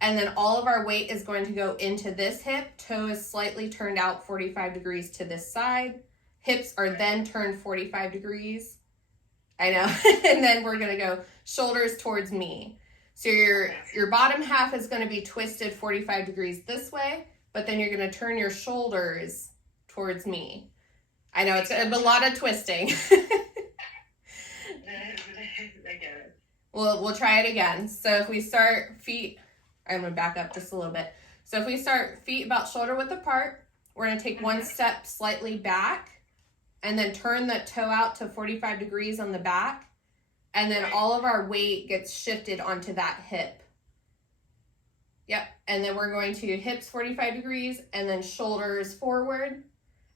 And then all of our weight is going to go into this hip. Toe is slightly turned out 45 degrees to this side. Hips are then turned 45 degrees. I know. And then we're going to go shoulders towards me. So your bottom half is going to be twisted 45 degrees this way, but then you're going to turn your shoulders towards me. I know it's a lot of twisting. I get it. We'll try it again. So if we start feet, I'm going to back up just a little bit. So if we start feet about shoulder width apart, we're going to take one step slightly back and then turn that toe out to 45 degrees on the back. And then all of our weight gets shifted onto that hip. Yep. And then we're going to hips 45 degrees and then shoulders forward.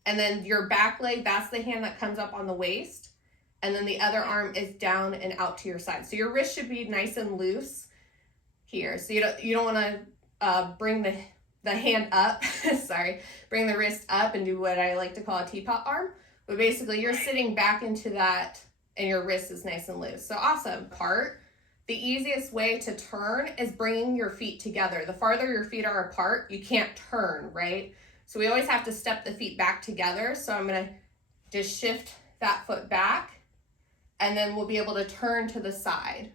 And then your back leg, that's the hand that comes up on the waist. And then the other arm is down and out to your side. So your wrist should be nice and loose here. So you don't want to bring the hand up, sorry, bring the wrist up and do what I like to call a teapot arm. But basically you're sitting back into that and your wrist is nice and loose. So awesome part. The easiest way to turn is bringing your feet together. The farther your feet are apart, you can't turn, right? So we always have to step the feet back together. So I'm going to just shift that foot back and then we'll be able to turn to the side.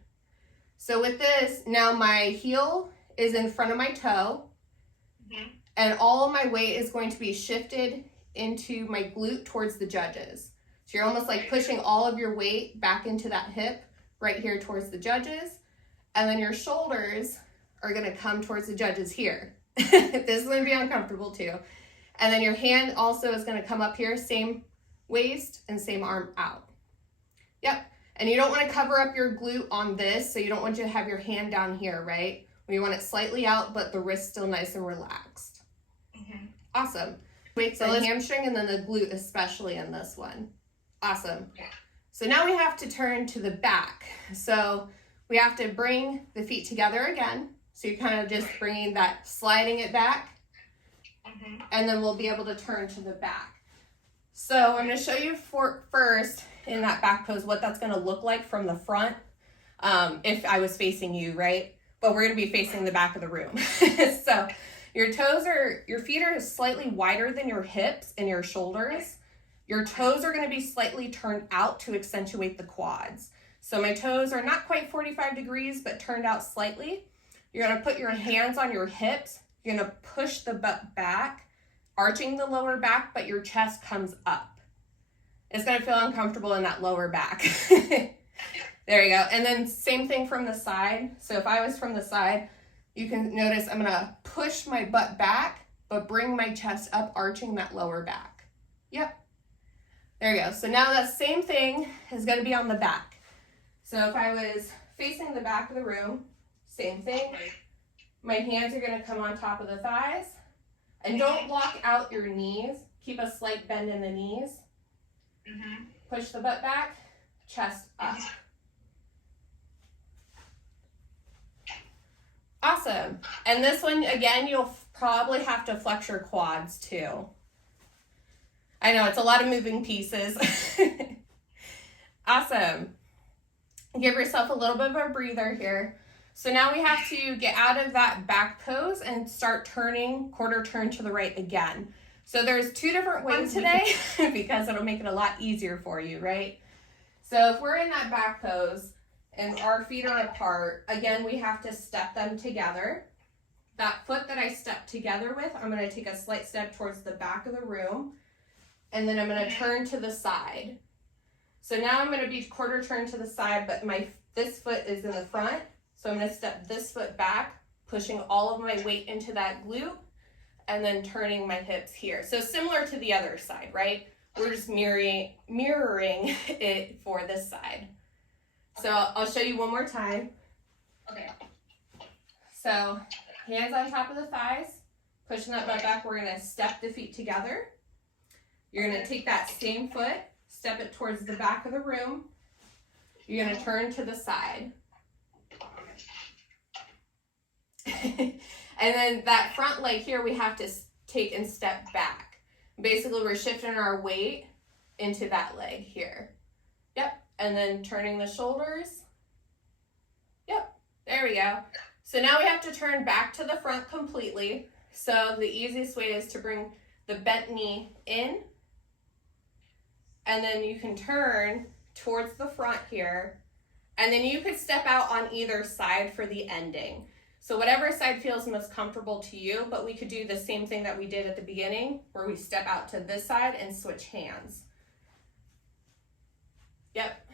So with this, now my heel is in front of my toe and all of my weight is going to be shifted into my glute towards the judges. So you're almost like pushing all of your weight back into that hip right here towards the judges. And then your shoulders are going to come towards the judges here. This is going to be uncomfortable too. And then your hand also is going to come up here, same waist and same arm out. Yep. And you don't want to cover up your glute on this, so you don't want you to have your hand down here, right? We want it slightly out, but the wrist still nice and relaxed. Awesome. Wait, so the hamstring and then the glute, especially in this one. Awesome. So now we have to turn to the back. So we have to bring the feet together again. So you're kind of just bringing that, sliding it back. And then we'll be able to turn to the back. So I'm going to show you first in that back pose what that's going to look like from the front if I was facing you, right? But we're going to be facing the back of the room. So your feet are slightly wider than your hips and your shoulders. Your toes are going to be slightly turned out to accentuate the quads. So my toes are not quite 45 degrees, but turned out slightly. You're going to put your hands on your hips. You're going to push the butt back, arching the lower back, but your chest comes up. It's going to feel uncomfortable in that lower back. There you go. And then same thing from the side. So if I was from the side, you can notice I'm going to push my butt back, but bring my chest up, arching that lower back. Yep. There you go. So now that same thing is going to be on the back. So if I was facing the back of the room, same thing. My hands are going to come on top of the thighs. And don't block out your knees. Keep a slight bend in the knees. Push the butt back, chest up. Awesome. And this one, again, you'll probably have to flex your quads too. I know, it's a lot of moving pieces. Awesome. Give yourself a little bit of a breather here. So now we have to get out of that back pose and start turning, quarter turn to the right again. So there's two different ways today because it'll make it a lot easier for you, right? So if we're in that back pose and our feet are apart, again, we have to step them together. That foot that I stepped together with, I'm going to take a slight step towards the back of the room, and then I'm going to turn to the side. So now I'm going to be quarter turned to the side, but this foot is in the front. So I'm going to step this foot back, pushing all of my weight into that glute, and then turning my hips here. So similar to the other side, right? We're just mirroring it for this side. So I'll show you one more time. Okay. So hands on top of the thighs, pushing that butt back. We're going to step the feet together. You're going to take that same foot, step it towards the back of the room. You're going to turn to the side. And then that front leg here, we have to take and step back. Basically, we're shifting our weight into that leg here. Yep. And then turning the shoulders. Yep. There we go. So now we have to turn back to the front completely. So the easiest way is to bring the bent knee in, and then you can turn towards the front here, and then you could step out on either side for the ending. So whatever side feels most comfortable to you, but we could do the same thing that we did at the beginning, where we step out to this side and switch hands. Yep.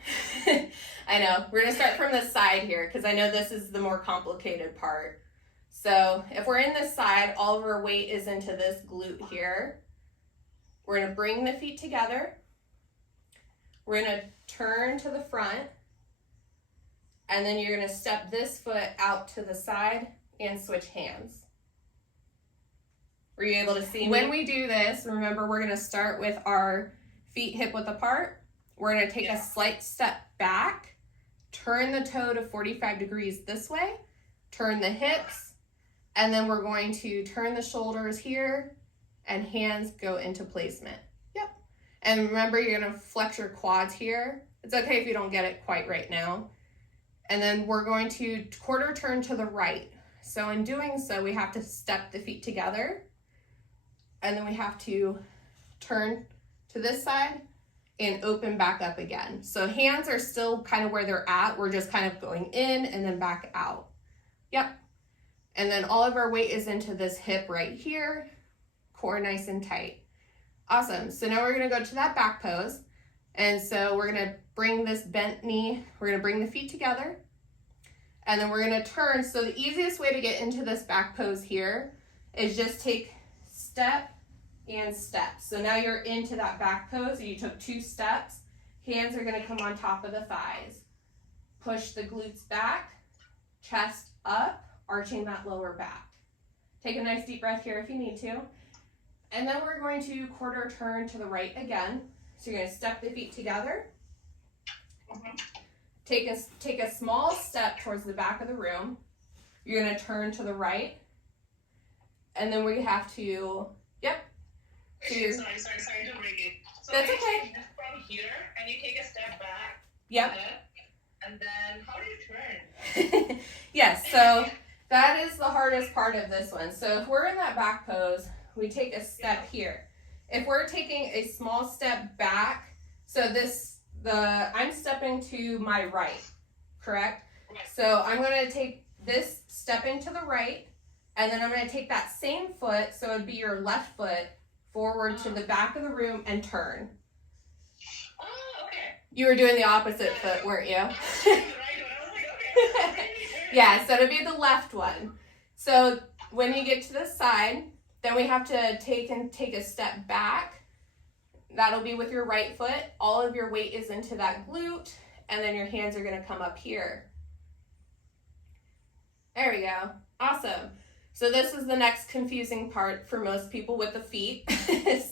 I know. We're going to start from the side here because I know this is the more complicated part. So if we're in this side, all of our weight is into this glute here. We're going to bring the feet together. We're going to turn to the front. And then you're going to step this foot out to the side and switch hands. Were you able to see me? When we do this, remember we're going to start with our feet hip width apart. We're going to take a slight step back, turn the toe to 45 degrees this way, turn the hips, and then we're going to turn the shoulders here and hands go into placement. Yep. And remember, you're going to flex your quads here. It's okay if you don't get it quite right now. And then we're going to quarter turn to the right. So in doing so, we have to step the feet together, and then we have to turn to this side and open back up again. So hands are still kind of where they're at. We're just kind of going in and then back out. Yep. And then all of our weight is into this hip right here, core nice and tight. Awesome. So now we're going to go to that back pose. And so we're going to bring this bent knee, we're going to bring the feet together, and then we're going to turn. So the easiest way to get into this back pose here is just take step and step. So now you're into that back pose. You took 2 steps. Hands are going to come on top of the thighs. Push the glutes back, chest up, arching that lower back. Take a nice deep breath here if you need to. And then we're going to quarter turn to the right again. So you're going to step the feet together. Take a small step towards the back of the room. You're going to turn to the right. And then we have to, yep. Sorry to break it. So That's okay. From here, and you take a step back. Yep. And then how do you turn? Yes, so that is the hardest part of this one. So if we're in that back pose, we take a step here. If we're taking a small step back, so I'm stepping to my right, correct? Right. So I'm going to take this stepping to the right, and then I'm going to take that same foot, so it would be your left foot, forward to the back of the room and turn. Oh, okay. You were doing the opposite foot, weren't you? I was doing the right one. I was like, okay. Yeah, so it'll be the left one. So when you get to the side, then we have to take a step back. That'll be with your right foot. All of your weight is into that glute, and then your hands are going to come up here. There we go. Awesome. So this is the next confusing part for most people with the feet.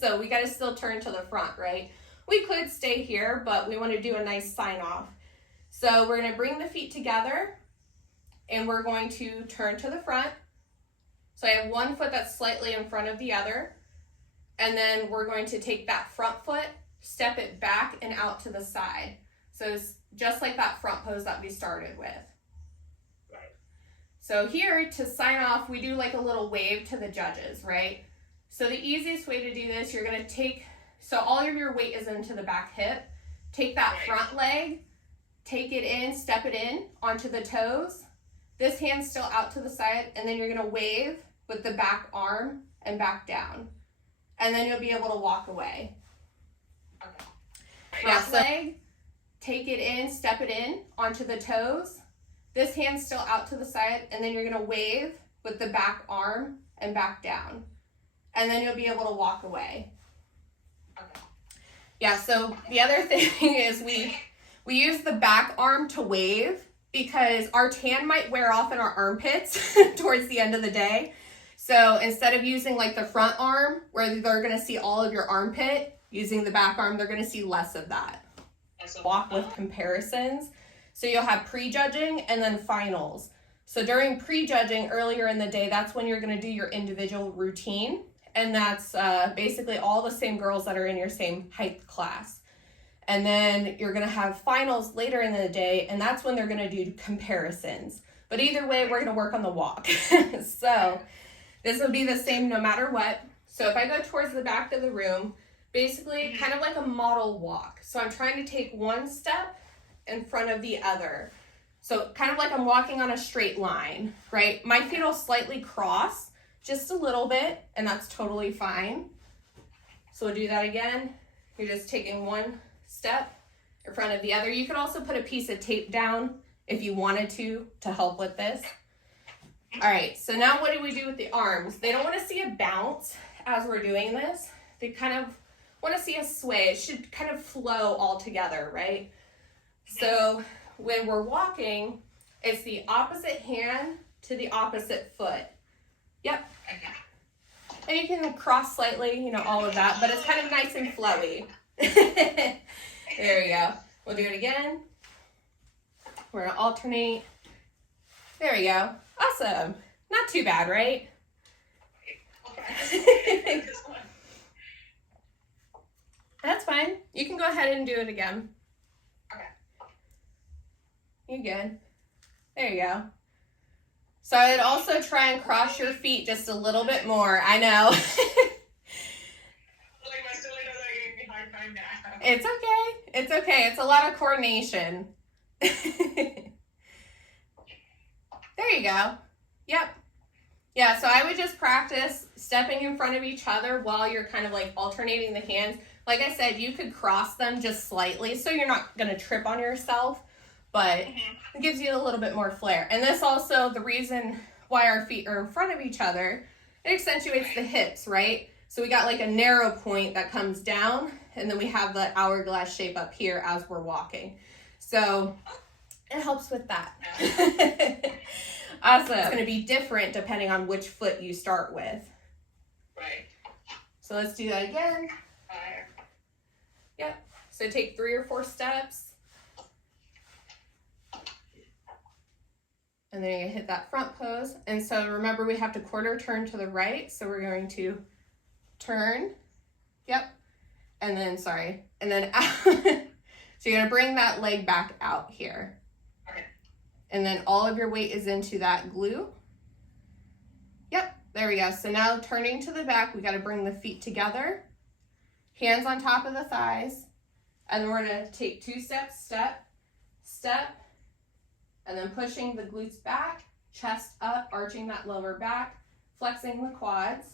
So we got to still turn to the front, right? We could stay here, but we want to do a nice sign off. So we're going to bring the feet together, and we're going to turn to the front. So I have one foot that's slightly in front of the other. And then we're going to take that front foot, step it back and out to the side. So it's just like that front pose that we started with. Right. So here to sign off, we do like a little wave to the judges, right? So the easiest way to do this, you're going to so all of your weight is into the back hip. Take that front leg, take it in, step it in onto the toes. This hand's still out to the side, and then you're going to wave with the back arm and back down. And then you'll be able to walk away. Okay. Front leg, take it in, step it in onto the toes. This hand's still out to the side, and then you're going to wave with the back arm and back down. And then you'll be able to walk away. Okay. Yeah, so the other thing is we use the back arm to wave because our tan might wear off in our armpits towards the end of the day. So instead of using like the front arm where they're going to see all of your armpit, using the back arm, they're going to see less of that. Walk with comparisons. So you'll have pre-judging and then finals. So during pre-judging earlier in the day, that's when you're going to do your individual routine. And that's basically all the same girls that are in your same height class. And then you're going to have finals later in the day, and that's when they're going to do comparisons. But either way, we're gonna work on the walk. So this will be the same no matter what. So if I go towards the back of the room, basically kind of like a model walk. So I'm trying to take one step in front of the other. So kind of like I'm walking on a straight line, right? My feet will slightly cross just a little bit, and that's totally fine. So we'll do that again. You're just taking one step in front of the other. You could also put a piece of tape down if you wanted to help with this. All right, so now what do we do with the arms? They don't want to see a bounce as we're doing this. They kind of want to see a sway. It should kind of flow all together, right? So when we're walking, it's the opposite hand to the opposite foot. Yep. And you can cross slightly, you know, all of that, but it's kind of nice and flowy. There we go. We'll do it again. We're gonna alternate. There we go. Awesome. Not too bad, right? That's fine. You can go ahead and do it again. Okay. You're good. There you go. So I'd also try and cross your feet just a little bit more. I know. Like my silly does are giving me a hard time now. It's okay. It's okay. It's a lot of coordination. There you go. Yep. Yeah, so I would just practice stepping in front of each other while you're kind of like alternating the hands. Like I said, you could cross them just slightly so you're not going to trip on yourself, but it gives you a little bit more flair. And this also, the reason why our feet are in front of each other, it accentuates the hips, right? So we got like a narrow point that comes down, and then we have the hourglass shape up here as we're walking. So it helps with that. Awesome. It's going to be different depending on which foot you start with. Right. So let's do that again. Yep. So take 3 or 4 steps. And then you're going to hit that front pose. And so remember, we have to quarter turn to the right. So we're going to turn. Yep. And then, sorry. And then out. So you're going to bring that leg back out here. And then all of your weight is into that glute. Yep, there we go. So now turning to the back, we got to bring the feet together. Hands on top of the thighs. And then we're going to take 2 steps, step, step. And then pushing the glutes back, chest up, arching that lower back, flexing the quads.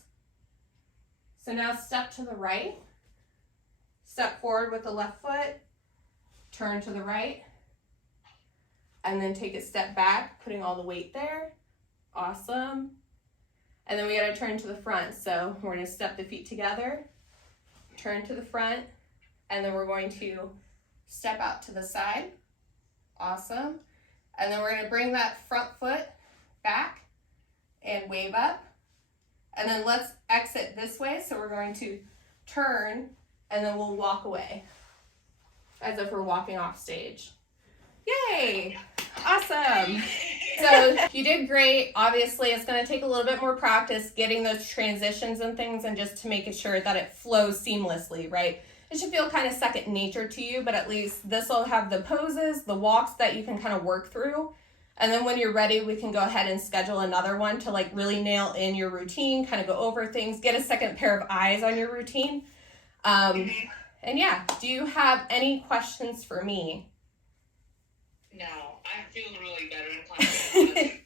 So now step to the right. Step forward with the left foot. Turn to the right. And then take a step back, putting all the weight there. Awesome. And then we got to turn to the front. So we're going to step the feet together, turn to the front, and then we're going to step out to the side. Awesome. And then we're going to bring that front foot back and wave up. And then let's exit this way. So we're going to turn, and then we'll walk away as if we're walking off stage. Yay! Awesome. So you did great. Obviously, it's going to take a little bit more practice getting those transitions and things, and just to make sure that it flows seamlessly, right? It should feel kind of second nature to you, but at least this will have the poses, the walks that you can kind of work through. And then when you're ready, we can go ahead and schedule another one to like really nail in your routine, kind of go over things, get a second pair of eyes on your routine. And yeah, do you have any questions for me? No, I feel really better and confident.